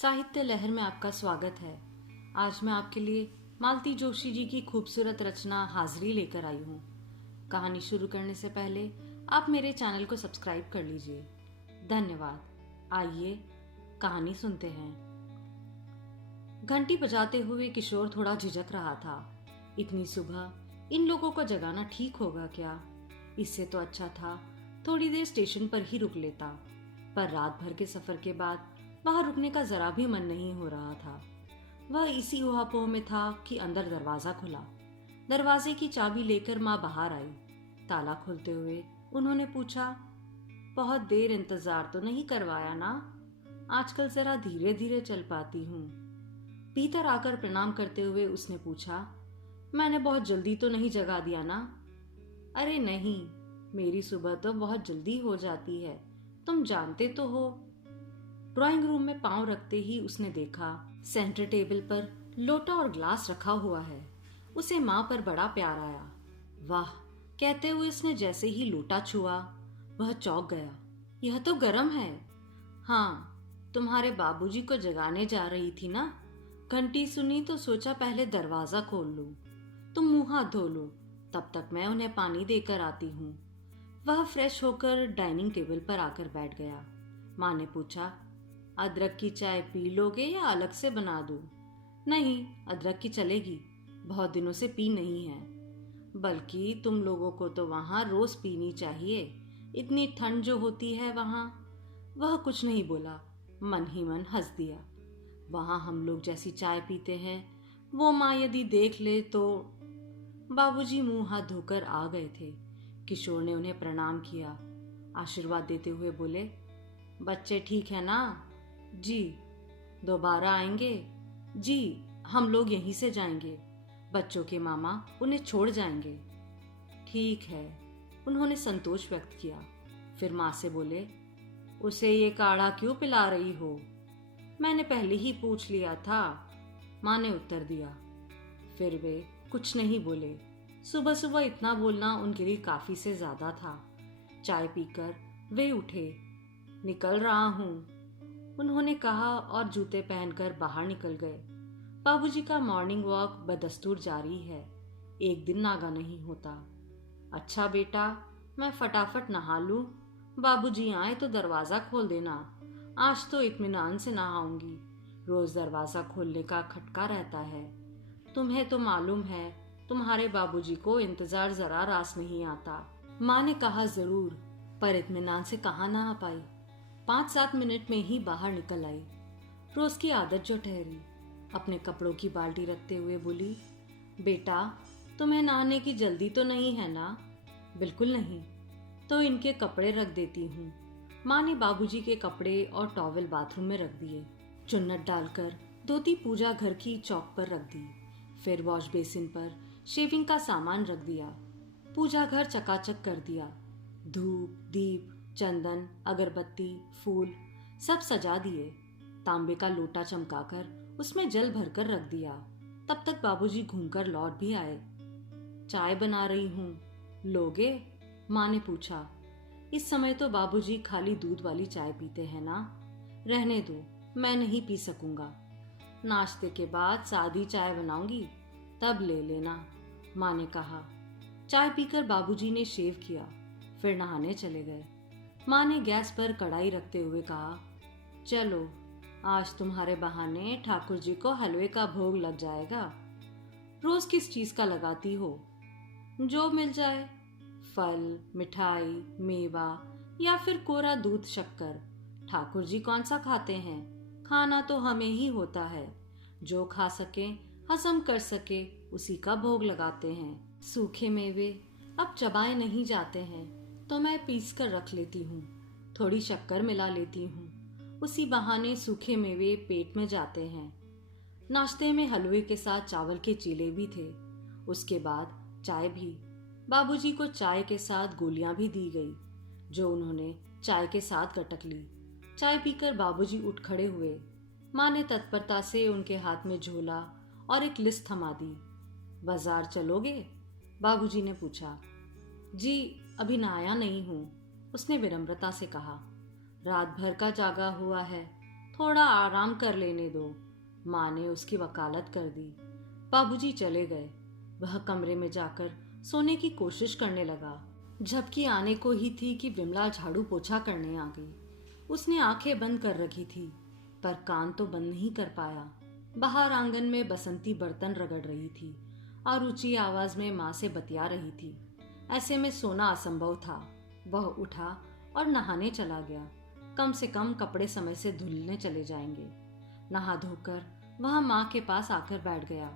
साहित्य लहर में आपका स्वागत है। आज मैं आपके लिए मालती जोशी जी की खूबसूरत रचना हाजिरी लेकर आई हूँ। कहानी शुरू करने से पहले आप मेरे चैनल को सब्सक्राइब कर लीजिए। धन्यवाद। आइए कहानी सुनते हैं। घंटी बजाते हुए किशोर थोड़ा झिझक रहा था। इतनी सुबह इन लोगों को जगाना ठीक होगा क्या? इससे तो अच्छा था थोड़ी देर स्टेशन पर ही रुक लेता, पर रात भर के सफर के बाद वहां रुकने का जरा भी मन नहीं हो रहा था। वह इसी ऊहापोह में था कि अंदर दरवाजा खुला। दरवाजे की चाबी लेकर माँ बाहर आई। ताला खोलते हुए उन्होंने पूछा, बहुत देर इंतजार तो नहीं करवाया ना? आजकल जरा धीरे धीरे चल पाती हूँ। भीतर आकर प्रणाम करते हुए उसने पूछा, मैंने बहुत जल्दी तो नहीं जगा दिया ना? अरे नहीं, मेरी सुबह तो बहुत जल्दी हो जाती है, तुम जानते तो हो। ड्राइंग रूम में पांव रखते ही उसने देखा सेंटर टेबल पर लोटा और ग्लास रखा हुआ है। उसे माँ पर बड़ा प्यार आया। वाह, कहते हुए उसने जैसे ही लोटा छुआ वह चौंक गया। यह तो गर्म है। हाँ, तुम्हारे बाबूजी को जगाने जा रही थी ना? घंटी सुनी तो सोचा पहले दरवाजा खोल लूं। तुम मुंह हाथ धो लो, तब तक मैं उन्हें पानी देकर आती हूँ। वह फ्रेश होकर डाइनिंग टेबल पर आकर बैठ गया। माँ ने पूछा, अदरक की चाय पी लोगे या अलग से बना दूं? नहीं, अदरक की चलेगी, बहुत दिनों से पी नहीं है। बल्कि तुम लोगों को तो वहां रोज पीनी चाहिए, इतनी ठंड जो होती है वहां। वह कुछ नहीं बोला, मन ही मन हंस दिया। वहां हम लोग जैसी चाय पीते हैं वो माँ यदि देख ले तो। बाबूजी मुंह हाथ धोकर आ गए थे। किशोर ने उन्हें प्रणाम किया। आशीर्वाद देते हुए बोले, बच्चे ठीक है ना? जी। दोबारा आएंगे? जी, हम लोग यहीं से जाएंगे। बच्चों के मामा उन्हें छोड़ जाएंगे। ठीक है, उन्होंने संतोष व्यक्त किया। फिर माँ से बोले, उसे ये काढ़ा क्यों पिला रही हो? मैंने पहले ही पूछ लिया था, माँ ने उत्तर दिया। फिर वे कुछ नहीं बोले। सुबह सुबह इतना बोलना उनके लिए काफी से ज्यादा था। चाय पीकर वे उठे। निकल रहा हूँ, उन्होंने कहा और जूते पहनकर बाहर निकल गए। बाबूजी का मॉर्निंग वॉक बदस्तूर जारी है, एक दिन नागा नहीं होता। अच्छा बेटा, मैं फटाफट नहा लूं, बाबूजी आए तो दरवाजा खोल देना। आज तो इत्मीनान से नहाऊंगी, रोज दरवाजा खोलने का खटका रहता है। तुम्हें तो मालूम है तुम्हारे बाबूजी को इंतजार जरा रास नहीं आता। माँ ने कहा जरूर, पर इत्मीनान से कहाँ नहा पाई। 5-7 मिनट में ही बाहर निकल आई। रोज की आदत जो ठहरी, अपने कपड़ों की बाल्टी रखते हुए बोली, बेटा तुम्हें नहाने की जल्दी तो नहीं है ना? बिल्कुल नहीं। तो इनके कपड़े रख देती हूँ। माँ ने बाबूजी के कपड़े और टॉवेल बाथरूम में रख दिए। चुन्नट डालकर धोती पूजा घर की चौक पर रख दी। फिर वॉश बेसिन पर शेविंग का सामान रख दिया। पूजा घर चकाचक कर दिया। धूप, दीप, चंदन, अगरबत्ती, फूल सब सजा दिए। तांबे का लोटा चमकाकर उसमें जल भरकर रख दिया। तब तक बाबूजी घूमकर लौट भी आए। चाय बना रही हूँ, लोगे? माँ ने पूछा। इस समय तो बाबूजी खाली दूध वाली चाय पीते हैं ना? रहने दो, मैं नहीं पी सकूंगा। नाश्ते के बाद सादी चाय बनाऊंगी, तब ले लेना, माँ ने कहा। चाय पीकर बाबूजी ने शेव किया, फिर नहाने चले गए। माँ ने गैस पर कढ़ाई रखते हुए कहा, चलो आज तुम्हारे बहाने ठाकुर जी को हलवे का भोग लग जाएगा। रोज किस चीज का लगाती हो? जो मिल जाए, फल, मिठाई, मेवा या फिर कोरा दूध शक्कर। ठाकुर जी कौन सा खाते हैं? खाना तो हमें ही होता है। जो खा सके, हजम कर सके, उसी का भोग लगाते हैं। सूखे मेवे अब चबाए नहीं जाते हैं तो मैं पीस कर रख लेती हूँ, थोड़ी शक्कर मिला लेती हूँ, उसी बहाने सूखे मेवे पेट में जाते हैं। नाश्ते में हलवे के साथ चावल के चीले भी थे। उसके बाद चाय भी। बाबूजी को चाय के साथ गोलियां भी दी गई, जो उन्होंने चाय के साथ गटक ली। चाय पीकर बाबूजी उठ खड़े हुए। माँ ने तत्परता से उनके हाथ में झोला और एक लिस्ट थमा दी। बाजार चलोगे? बाबूजी ने पूछा। जी, अभी नहाया नहीं हूँ, उसने विनम्रता से कहा। रात भर का जागा हुआ है, थोड़ा आराम कर लेने दो। माँ ने उसकी वकालत कर दी। बाबूजी चले गए। वह कमरे में जाकर सोने की कोशिश करने लगा। झपकी आने को ही थी कि विमला झाड़ू पोछा करने आ गई। उसने आंखें बंद कर रखी थी, पर कान तो बंद नहीं कर पाया। बाहर आंगन में बसंती बर्तन रगड़ रही थी और ऊंची आवाज में माँ से बतिया रही थी। ऐसे में सोना असंभव था। वह उठा और नहाने चला गया। कम से कम कपड़े समय से धुलने चले जाएंगे। नहा धोकर वह माँ के पास आकर बैठ गया।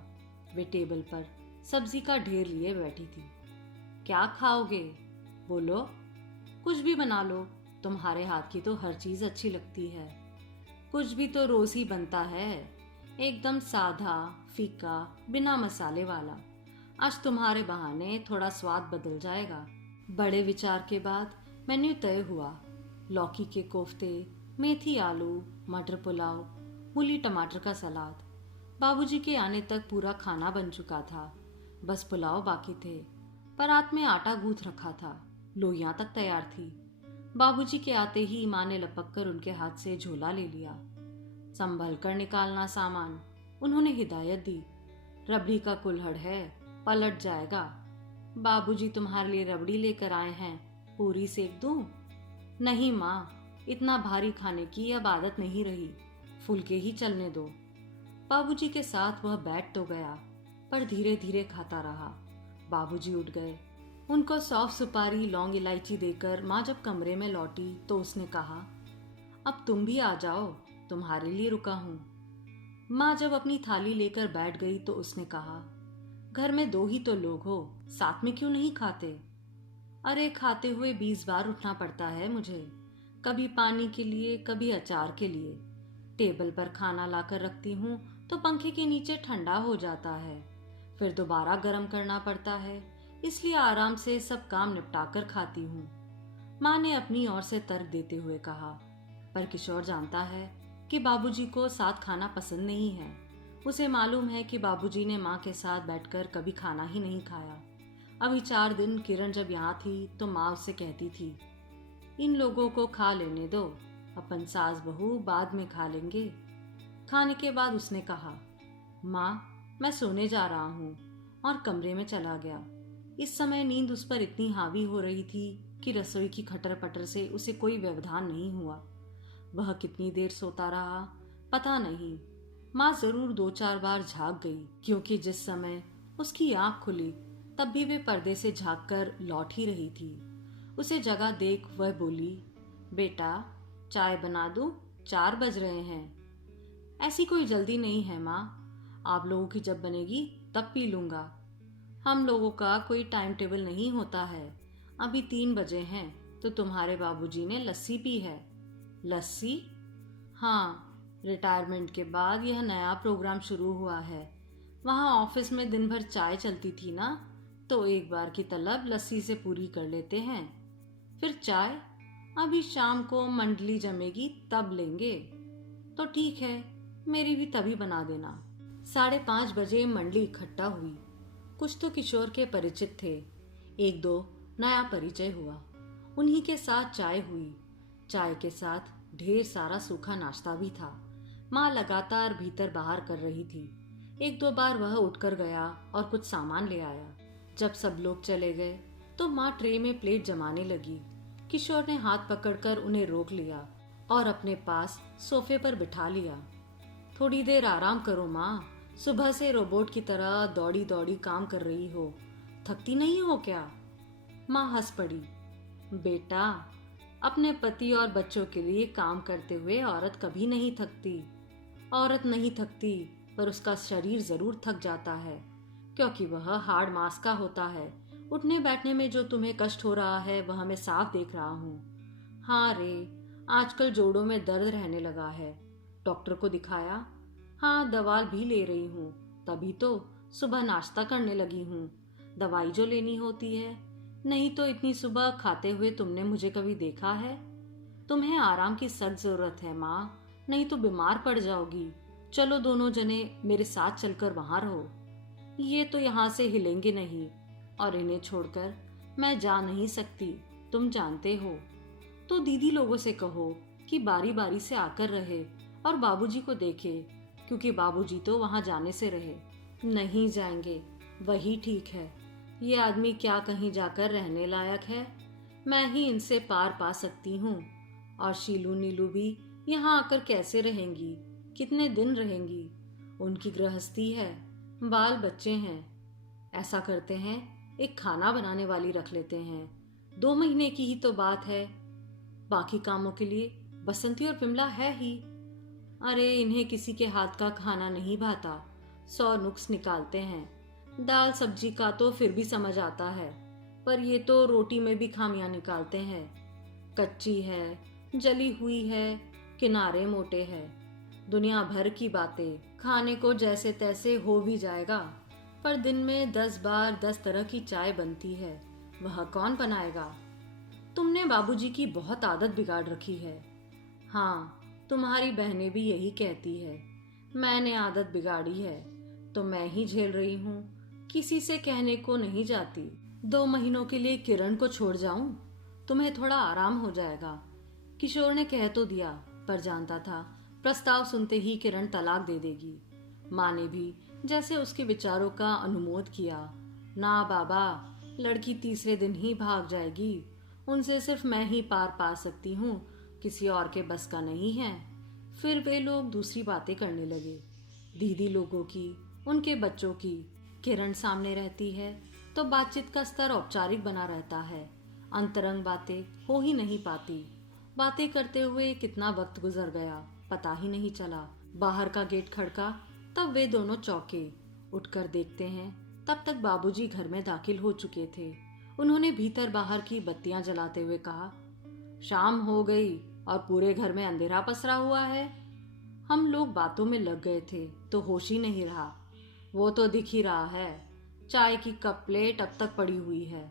वे टेबल पर सब्जी का ढेर लिए बैठी थी। क्या खाओगे? बोलो, कुछ भी बना लो। तुम्हारे हाथ की तो हर चीज अच्छी लगती है। कुछ भी तो रोज ही बनता है, एकदम साधा, फीका, बिना मसाले वाला। आज तुम्हारे बहाने थोड़ा स्वाद बदल जाएगा। बड़े विचार के बाद मेन्यू तय हुआ। लौकी के कोफ्ते, मेथी आलू, मटर पुलाव, मूली टमाटर का सलाद। बाबूजी के आने तक पूरा खाना बन चुका था। बस पुलाव बाकी थे। परात में आटा गूंथ रखा था। लोइयां तक तैयार थी। बाबूजी के आते ही माँ ने लपक कर उनके हाथ से झोला ले लिया। संभल कर निकालना सामान, उन्होंने हिदायत दी। रबड़ी का कुल्हड़ है, पलट जाएगा। बाबूजी तुम्हारे लिए रबड़ी लेकर आए हैं, पूरी सेक दूं? नहीं माँ, इतना भारी खाने की अब आदत नहीं रही, फुलके ही चलने दो। बाबूजी के साथ वह बैठ तो गया, पर धीरे धीरे खाता रहा। बाबूजी उठ गए। उनको सौंफ सुपारी लौंग इलायची देकर माँ जब कमरे में लौटी तो उसने कहा, अब तुम भी आ जाओ, तुम्हारे लिए रुका हूं। माँ जब अपनी थाली लेकर बैठ गई तो उसने कहा, घर में 2 ही तो लोग हो, साथ में क्यों नहीं खाते? अरे खाते हुए 20 बार उठना पड़ता है मुझे, कभी पानी के लिए, कभी अचार के लिए। टेबल पर खाना लाकर रखती हूँ तो पंखे के नीचे ठंडा हो जाता है, फिर दोबारा गर्म करना पड़ता है, इसलिए आराम से सब काम निपटाकर खाती हूँ। माँ ने अपनी ओर से तर्क देते हुए कहा, पर किशोर जानता है कि बाबूजी को साथ खाना पसंद नहीं है। उसे मालूम है कि बाबूजी ने माँ के साथ बैठकर कभी खाना ही नहीं खाया। अभी 4 दिन किरण जब यहाँ थी तो माँ उससे कहती थी, इन लोगों को खा लेने दो, अपन सास बहू बाद में खा लेंगे। खाने के बाद उसने कहा, माँ मैं सोने जा रहा हूँ, और कमरे में चला गया। इस समय नींद उस पर इतनी हावी हो रही थी कि रसोई की खटर पटर से उसे कोई व्यवधान नहीं हुआ। वह कितनी देर सोता रहा पता नहीं। माँ जरूर 2-4 बार झाँक गई, क्योंकि जिस समय उसकी आंख खुली तब भी वे पर्दे से झाँक कर लौट ही रही थी। उसे जगह देख वह बोली, बेटा चाय बना दूं? 4 बज रहे हैं। ऐसी कोई जल्दी नहीं है माँ, आप लोगों की जब बनेगी तब पी लूंगा। हम लोगों का कोई टाइम टेबल नहीं होता है। अभी 3 बजे हैं तो तुम्हारे बाबूजी ने लस्सी पी है। लस्सी? हाँ, रिटायरमेंट के बाद यह नया प्रोग्राम शुरू हुआ है। वहाँ ऑफिस में दिन भर चाय चलती थी ना, तो एक बार की तलब लस्सी से पूरी कर लेते हैं। फिर चाय अभी शाम को मंडली जमेगी तब लेंगे। तो ठीक है, मेरी भी तभी बना देना। 5:30 बजे मंडली इकट्ठा हुई। कुछ तो किशोर के परिचित थे, 1-2 नया परिचय हुआ। उन्हीं के साथ चाय हुई। चाय के साथ ढेर सारा सूखा नाश्ता भी था। माँ लगातार भीतर बाहर कर रही थी। 1-2 बार वह उठकर गया और कुछ सामान ले आया। जब सब लोग चले गए तो माँ ट्रे में प्लेट जमाने लगी। किशोर ने हाथ पकड़कर उन्हें रोक लिया और अपने पास सोफे पर बिठा लिया। थोड़ी देर आराम करो माँ, सुबह से रोबोट की तरह दौड़ी दौड़ी काम कर रही हो, थकती नहीं हो क्या? माँ हंस पड़ी। बेटा, अपने पति और बच्चों के लिए काम करते हुए औरत कभी नहीं थकती। औरत नहीं थकती, पर उसका शरीर जरूर थक जाता है, क्योंकि वह हार्ड मांस का होता है। उठने बैठने में जो तुम्हें कष्ट हो रहा है वह मैं साफ देख रहा हूँ। हाँ रे, आजकल जोड़ों में दर्द रहने लगा है। डॉक्टर को दिखाया? हाँ, दवा भी ले रही हूँ, तभी तो सुबह नाश्ता करने लगी हूँ। दवाई जो लेनी होती है, नहीं तो इतनी सुबह खाते हुए तुमने मुझे कभी देखा है? तुम्हें आराम की सख्त जरूरत है माँ, नहीं तो बीमार पड़ जाओगी। चलो दोनों जने मेरे साथ चलकर वहां रहो। ये तो यहाँ से हिलेंगे नहीं, और इन्हें छोड़कर मैं जा नहीं सकती, तुम जानते हो। तो दीदी लोगों से कहो कि बारी बारी से आकर रहे और बाबूजी को देखे, क्योंकि बाबूजी तो वहां जाने से रहे। नहीं जाएंगे, वही ठीक है। ये आदमी क्या कहीं जाकर रहने लायक है? मैं ही इनसे पार पा सकती हूँ। और शीलू नीलू भी यहाँ आकर कैसे रहेंगी? कितने दिन रहेंगी? उनकी गृहस्थी है, बाल बच्चे हैं। ऐसा करते हैं, एक खाना बनाने वाली रख लेते हैं। 2 महीने की ही तो बात है। बाकी कामों के लिए बसंती और विमला है ही। अरे इन्हें किसी के हाथ का खाना नहीं भाता, 100 नुक्स निकालते हैं। दाल सब्जी का तो फिर भी समझ आता है, पर ये तो रोटी में भी खामियां निकालते हैं। कच्ची है, जली हुई है, किनारे मोटे हैं। दुनिया भर की बातें, खाने को जैसे तैसे हो भी जाएगा, पर दिन में 10 बार 10 तरह की चाय बनती है, वह कौन बनाएगा? तुमने बाबूजी की बहुत आदत बिगाड़ रखी है। हाँ, तुम्हारी बहनें भी यही कहती है। मैंने आदत बिगाड़ी है तो मैं ही झेल रही हूँ, किसी से कहने को नहीं जाती। 2 महीनों के लिए किरण को छोड़ जाऊं, तुम्हें थोड़ा आराम हो जाएगा। किशोर ने कह तो दिया, पर जानता था प्रस्ताव सुनते ही किरण तलाक दे देगी। माँ ने भी जैसे उसके विचारों का अनुमोद किया। ना बाबा, लड़की तीसरे दिन ही भाग जाएगी। उनसे सिर्फ मैं ही पार पा सकती हूँ, किसी और के बस का नहीं है। फिर वे लोग दूसरी बातें करने लगे, दीदी लोगों की, उनके बच्चों की। किरण सामने रहती है तो बातचीत का स्तर औपचारिक बना रहता है, अंतरंग बातें हो ही नहीं पाती। बातें करते हुए कितना वक्त गुजर गया पता ही नहीं चला। बाहर का गेट खड़का, तब वे दोनों चौंके। उठकर देखते हैं, तब तक बाबूजी घर में दाखिल हो चुके थे। उन्होंने भीतर बाहर की बत्तियां जलाते हुए कहा, शाम हो गई और पूरे घर में अंधेरा पसरा हुआ है। हम लोग बातों में लग गए थे तो होश ही नहीं रहा। वो तो दिख ही रहा है, चाय की कप प्लेट अब तक पड़ी हुई है।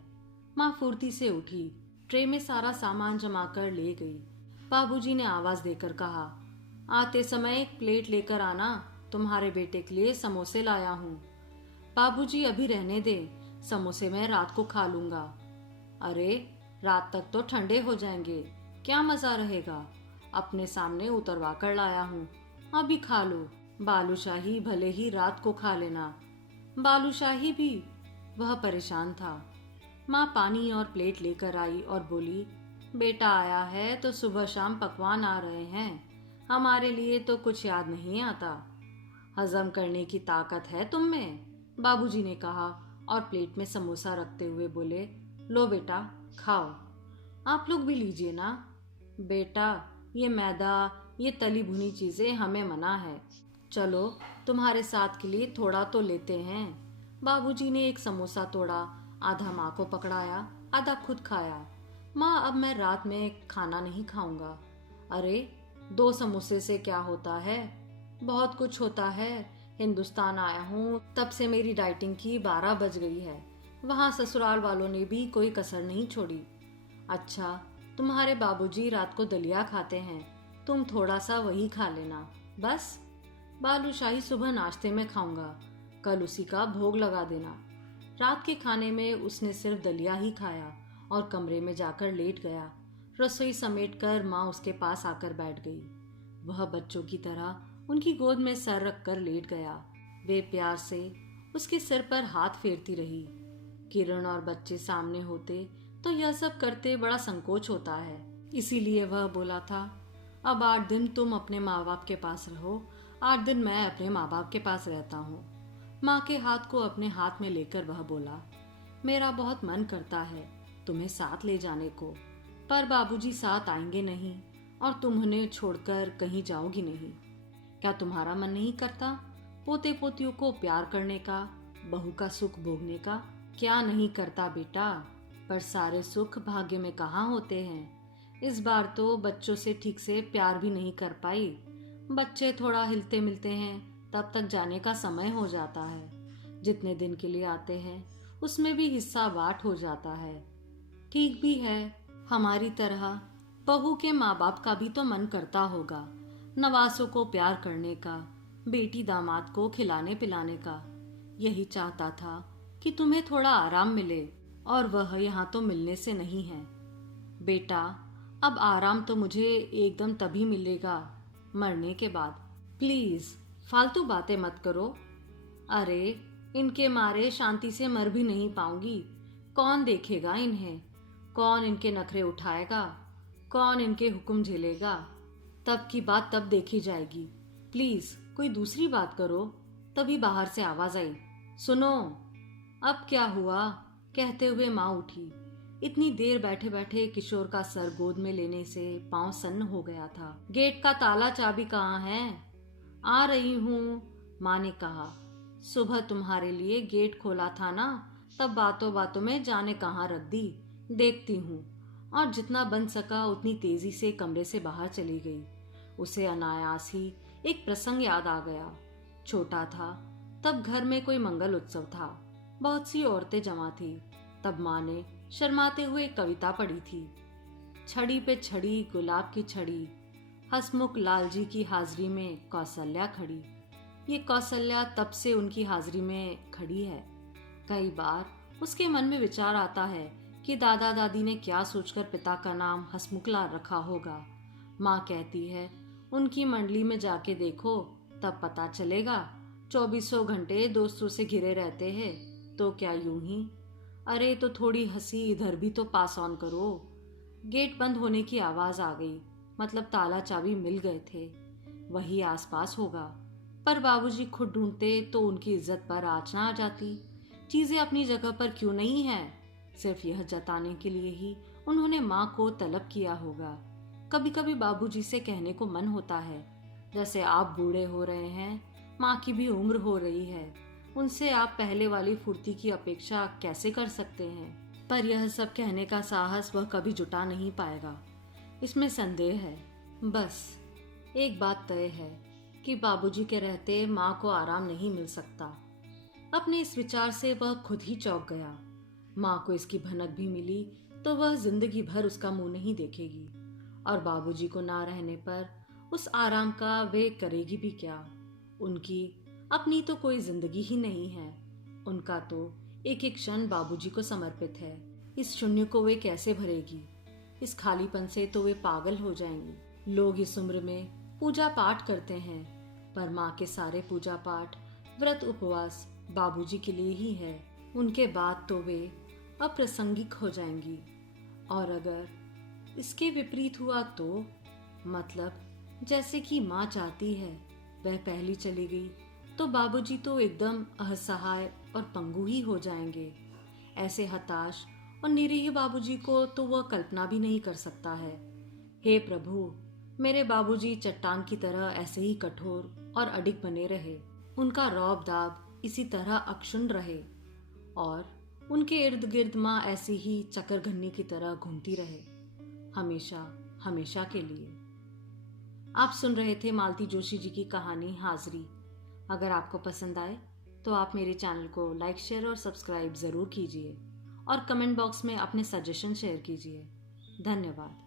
माँ फुर्ती से उठी, ट्रे में सारा सामान जमा कर ले गई। बाबूजी ने आवाज देकर कहा, आते समय एक प्लेट लेकर आना, तुम्हारे बेटे के लिए समोसे लाया हूँ। बाबूजी अभी रहने दे, समोसे मैं रात को खा लूंगा। अरे रात तक तो ठंडे हो जाएंगे, क्या मजा रहेगा। अपने सामने उतरवा कर लाया हूँ, अभी खा लो। बालूशाही भले ही रात को खा लेना। बालूशाही भी? वह परेशान था। माँ पानी और प्लेट लेकर आई और बोली, बेटा आया है तो सुबह शाम पकवान आ रहे हैं, हमारे लिए तो कुछ याद नहीं आता। हजम करने की ताकत है तुम में, बाबूजी ने कहा और प्लेट में समोसा रखते हुए बोले, लो बेटा खाओ। आप लोग भी लीजिए ना। बेटा ये मैदा, ये तली भुनी चीजें हमें मना है। चलो तुम्हारे साथ के लिए थोड़ा तो लेते हैं। बाबूजी ने एक समोसा तोड़ा, आधा माँ को पकड़ाया, आधा खुद खाया। माँ अब मैं रात में खाना नहीं खाऊंगा। अरे 2 समोसे से क्या होता है, बहुत कुछ होता है। हिंदुस्तान आया हूँ तब से मेरी डाइटिंग की 12 बज गई है। वहाँ ससुराल वालों ने भी कोई कसर नहीं छोड़ी। अच्छा तुम्हारे बाबूजी रात को दलिया खाते हैं, तुम थोड़ा सा वही खा लेना बस। बालूशाही सुबह नाश्ते में खाऊंगा, कल उसी का भोग लगा देना। रात के खाने में उसने सिर्फ दलिया ही खाया और कमरे में जाकर लेट गया। रसोई समेटकर माँ उसके पास आकर बैठ गई। वह बच्चों की तरह उनकी गोद में सर रखकर लेट गया। वे प्यार से उसके सिर पर हाथ फेरती रही। किरण और बच्चे सामने होते तो यह सब करते बड़ा संकोच होता है, इसीलिए वह बोला था, अब 8 दिन तुम अपने माँ बाप के पास रहो, 8 दिन मैं अपने माँ बाप के पास रहता हूँ। माँ के हाथ को अपने हाथ में लेकर वह बोला, मेरा बहुत मन करता है तुम्हें साथ ले जाने को, पर बाबूजी साथ आएंगे नहीं और तुम उन्हें छोड़कर कहीं जाओगी नहीं। क्या तुम्हारा मन नहीं करता पोते पोतियों को प्यार करने का, बहू का सुख भोगने का? क्या नहीं करता बेटा, पर सारे सुख भाग्य में कहाँ होते हैं। इस बार तो बच्चों से ठीक से प्यार भी नहीं कर पाई। बच्चे थोड़ा हिलते मिलते हैं तब तक जाने का समय हो जाता है। जितने दिन के लिए आते हैं उसमें भी हिस्सा बांट हो जाता है। ठीक भी है, हमारी तरह बहू के माँ बाप का भी तो मन करता होगा नवासों को प्यार करने का, बेटी दामाद को खिलाने पिलाने का। यही चाहता था कि तुम्हें थोड़ा आराम मिले, और वह यहाँ तो मिलने से नहीं है। बेटा अब आराम तो मुझे एकदम तभी मिलेगा मरने के बाद। प्लीज फालतू बातें मत करो। अरे इनके मारे शांति से मर भी नहीं पाऊंगी। कौन देखेगा इन्हें? कौन इनके नखरे उठाएगा? कौन इनके हुक्म झेलेगा? तब की बात तब देखी जाएगी। प्लीज कोई दूसरी बात करो। तभी बाहर से आवाज आई, सुनो। अब क्या हुआ? कहते हुए माँ उठी। इतनी देर बैठे बैठे किशोर का सर गोद में लेने से पांव सन्न हो गया था। गेट का ताला चाबी कहाँ है? आ रही हूँ, माँ ने कहा। सुबह तुम्हारे लिए गेट खोला था ना, तब बातों बातों में जाने कहाँ रख दी, देखती हूँ। और जितना बन सका उतनी तेजी से कमरे से बाहर चली गई। उसे अनायास ही एक प्रसंग याद आ गया। छोटा था तब घर में कोई मंगल उत्सव था। बहुत सी औरतें जमा थी। तब माँ ने शर्माते हुए एक कविता पढ़ी थी। छड़ी पे छड़ी गुलाब की छड़ी, हसमुख लालजी की हाजिरी में कौशल्या खड़ी। ये कौशल्या तब से उनकी हाजिरी में खड़ी है। कई बार उसके मन में विचार आता है कि दादा दादी ने क्या सोचकर पिता का नाम हसमुख लाल रखा होगा। माँ कहती है, उनकी मंडली में जाके देखो तब पता चलेगा। 2400 घंटे दोस्तों से घिरे रहते हैं, तो क्या यूं ही? अरे तो थोड़ी हंसी इधर भी तो पास ऑन करो। गेट बंद होने की आवाज आ गई, मतलब ताला चाबी मिल गए थे। वही आसपास होगा। पर बाबूजी खुद ढूंढते तो उनकी इज्जत पर आँच ना आ जाती। चीजें अपनी जगह पर क्यों नहीं है? सिर्फ यह जताने के लिए ही उन्होंने माँ को तलब किया होगा। कभी कभी बाबूजी से कहने को मन होता है, जैसे आप बूढ़े हो रहे हैं, माँ की भी उम्र हो रही है, उनसे आप पहले वाली फुर्ती की अपेक्षा कैसे कर सकते हैं? पर यह सब कहने का साहस वह कभी जुटा नहीं पाएगा, इसमें संदेह है। बस एक बात तय है कि बाबूजी के रहते माँ को आराम नहीं मिल सकता। अपने इस विचार से वह खुद ही चौंक गया। माँ को इसकी भनक भी मिली तो वह जिंदगी भर उसका मुंह नहीं देखेगी, और बाबूजी को ना रहने पर उस आराम का वे करेगी भी क्या? उनकी अपनी तो कोई जिंदगी ही नहीं है। उनका तो एक एक क्षण बाबूजी को समर्पित है। इस शून्य को वे कैसे भरेगी? इस खालीपन से तो वे पागल हो जाएंगी। लोग इस उम्र में पूजा पाठ करते हैं, पर माँ के सारे पूजा पाठ, व्रत, उपवास बाबूजी के लिए ही है। उनके बाद तो वे अप्रासंगिक हो जाएंगी। और अगर इसके विपरीत हुआ तो, मतलब जैसे कि माँ चाहती है वह पहली चली गई, तो बाबूजी तो एकदम असहाय और पंगु ही हो जाएंगे। ऐसे हताश और निरीह बाबूजी को तो वह कल्पना भी नहीं कर सकता है। हे प्रभु, मेरे बाबूजी चट्टान की तरह ऐसे ही कठोर और अडिग बने रहे। उनका रौब दाब इसी तरह अक्षुण्ण रहे, और उनके इर्द गिर्द माँ ऐसी ही चकरघन्नी की तरह घूमती रहे, हमेशा हमेशा के लिए। आप सुन रहे थे मालती जोशी जी की कहानी हाजिरी। अगर आपको पसंद आए तो आप मेरे चैनल को लाइक, शेयर और सब्सक्राइब ज़रूर कीजिए, और कमेंट बॉक्स में अपने सजेशन शेयर कीजिए। धन्यवाद।